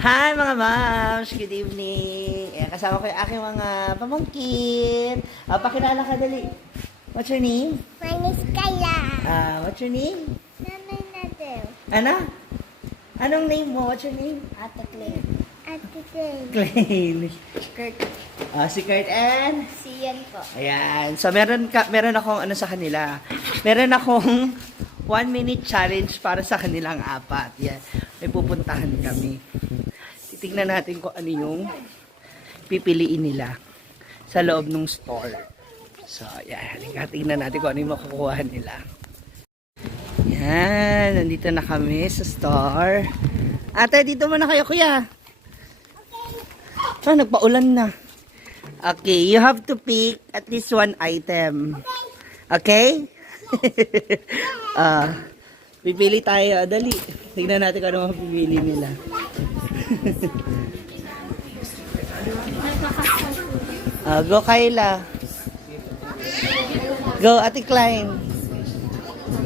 Hi mga moms! Good evening! Kasama ko yung aking mga pamangkin. Pakilala ka dali. What's your name? My name is Kaya. What's your name? Mama Nadel. Ano? Anong name mo? What's your name? Ate Claire. Ate Claire. Klein. Kurt. Si Kurt and? Siyan po. Ayan. So meron akong ano sa kanila. Meron akong 1-minute challenge para sa kanilang apat. Yan. May pupuntahan kami. Titignan natin kung ano yung pipiliin nila sa loob ng store. So, yan. Tingnan natin kung ano yung makukuha nila. Yan. Nandito na kami sa store. Ate, dito muna kayo, kuya. Okay. Nagpaulan na. Okay, you have to pick at least one item. Okay? Pipili tayo. Dali. Tignan natin kung ano mapipili nila. Go Kayla. Go Ate Klein.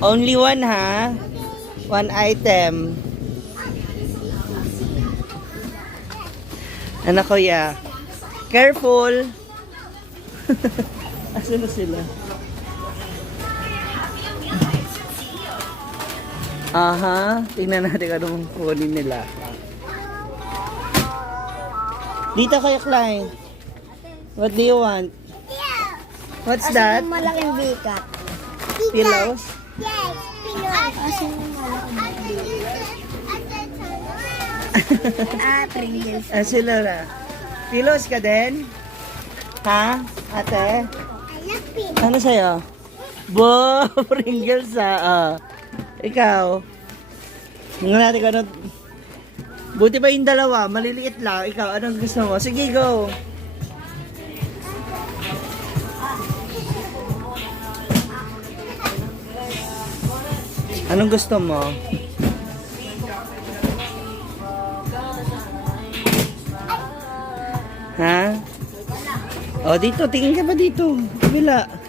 Only one ha? One item. Ano kuya? Careful. Asan na sila? Tingnan natin kung anong kunin nila. Dito kayo, Klein. What do you want? What's that? Asan yung malaking bikat? Pillows? Yes, pillows. Asan yung malaking bikat? Pringles. Sila na. Pillows ka din? Ha? Ate? I love pillows. Ano sa'yo? Bo, Pringles ikaw. Tingnan natin kung ano. Buti pa yung dalawa, maliliit lang. Ikaw, anong gusto mo? Sige, go. Anong gusto mo? Ha? O, dito. Tingin ka ba dito? Kabila.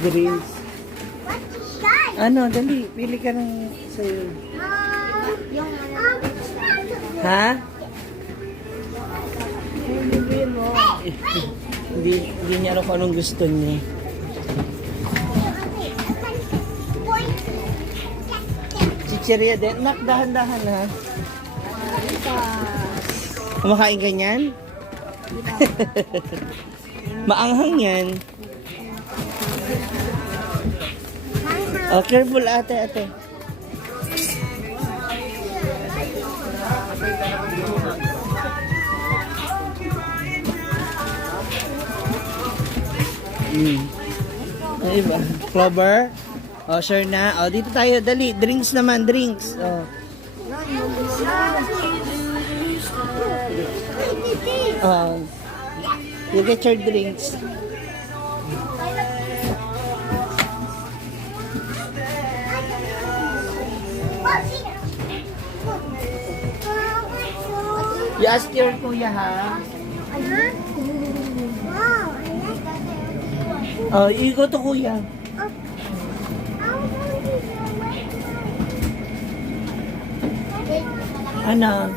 Drinks. Ano, dali. Pili ka ng sa'yo. Ha? Hindi niya alam kung anong gusto niya. Chichirya din. Nak, dahan-dahan ha. Kumakain ganyan? Maanghang yan. Oh, careful ate. Ay ba? Clover? Oh, sure na. Oh, dito tayo. Dali. Drinks naman. Drinks. Oh. You get your drinks. You ask your kuya ha? Oh, you go to kuya. Ano?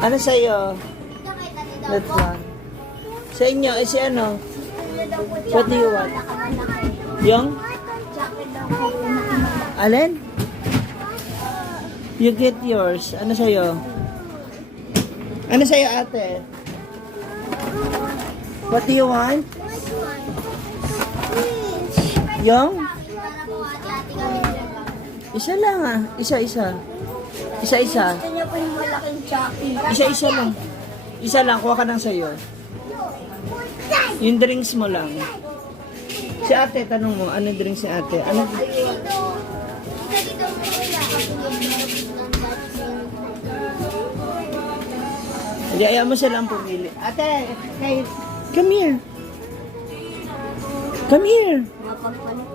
Ano sa'yo? That one. Sa inyo, si ano? What do you want? Yung? Alin? You get yours. Ano sa'yo? Ano sa'yo, ate? What do you want? Yung? Isa lang Isa-isa. Isa-isa. Gusto niya po yung malaking chocolate. Isa-isa lang. Isa lang, kuha ka ng sa'yo. Yung drinks mo lang. Si ate, tanong mo, anong drinks si ate? Ano? Hindi, ayaw mo silang pumili. Ate, come here. Come here. Mapagpalit.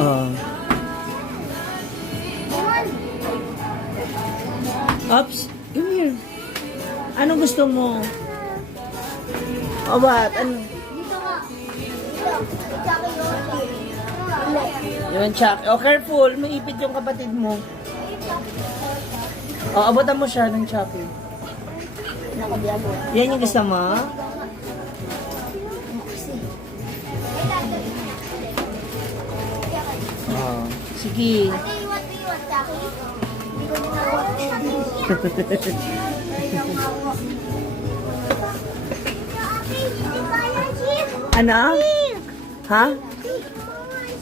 Oh. Ops, come here. Anong gusto mo? O what? Ano? Dito ka. Dito. Tsaka yun. Yun, Chuck. Oh, careful. Maipit yung kapatid mo. Oh, abutan mo siya ng Chucky. Nakabiyan mo. Yan yung gusto mo? Oh, sige. Ate, iwan mo iwan, Chucky. Hindi ko din nawak. Ano? Ha?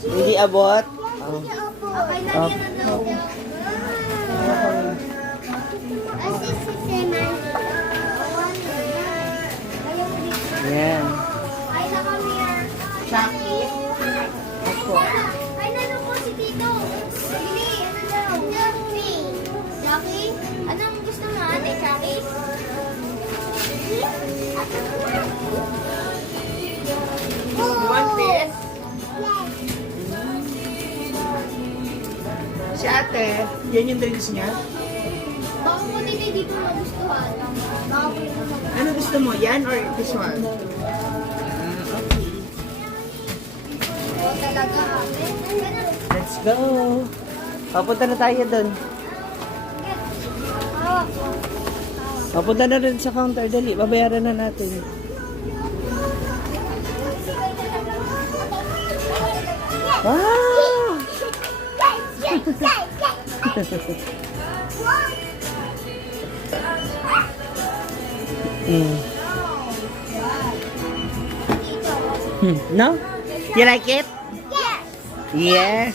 Hindi abot? Oh. Okay na Oh. yan ang loob. Asi si Seman. Yan. Ay na kami yan. Chucky? Ay na po si Tito. Bili, ano daw? Jackie? Anong gusto mo, ate? Jackie? You want this? Si ate, yan yung drinks niya? Baka mo din hindi mo magustuhan. Baka mo din mo Ano gusto mo? Yan or this one? talaga. Let's go! Papunta na tayo dun. Papunta na rin sa counter. Dali, babayaran na natin. Wow! No? You like it? Yes. Yes.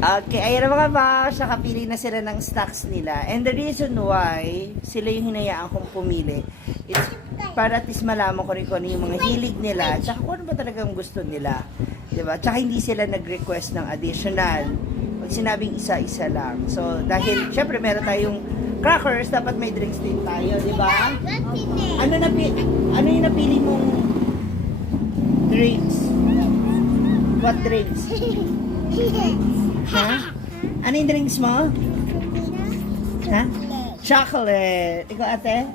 Okay, ayan na mga boss, nakapili na sila ng stocks nila. And the reason why sila yung hinayaan kong pumili, it's para at least malaman ko rin kung ano yung mga hilig nila, tsaka kung ano ba talagang gusto nila. Diba? Tsaka hindi sila nag-request ng additional. Pag sinabing isa-isa lang. So, dahil, syempre, meron tayong crackers, dapat may drinks din tayo, di ba? Ano yung napili mong drinks? What drinks? Ha? Ano yung drinks mo? Ha? Chocolate. Ikaw ate?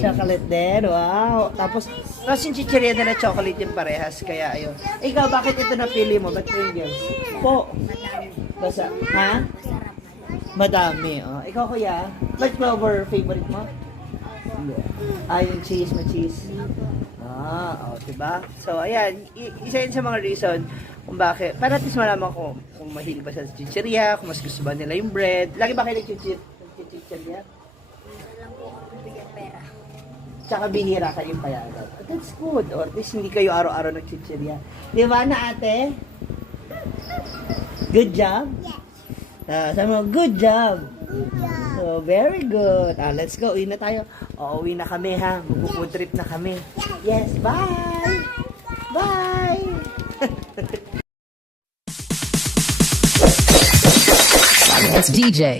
Chocolate din. Wow. Tapos yung chichirya nila chocolate yung parehas. Kaya ayun. Ikaw, bakit ito napili mo? Ba't Pringles? Po. Basa. Ha? Madami. Oh. Ikaw kuya? Which flavor favorite mo? Yung cheese. May cheese. Diba? So, ayan. Isa yun sa mga reason kung bakit. Para at least malaman ko kung mahilig ba sa chichirya, kung mas gusto ba nila yung bread. Lagi ba kayo nag-chichirya? Tsaka bihira kayong payagan. That's good. Or at least hindi kayo araw-araw nag-chichirya. Di ba na ate? Good job? Yes. Sabi mo, good job. So, very good. Let's go. Uwi na tayo. Uwi na kami ha. Mag-food trip na kami. Yes, bye! Bye! It's DJ.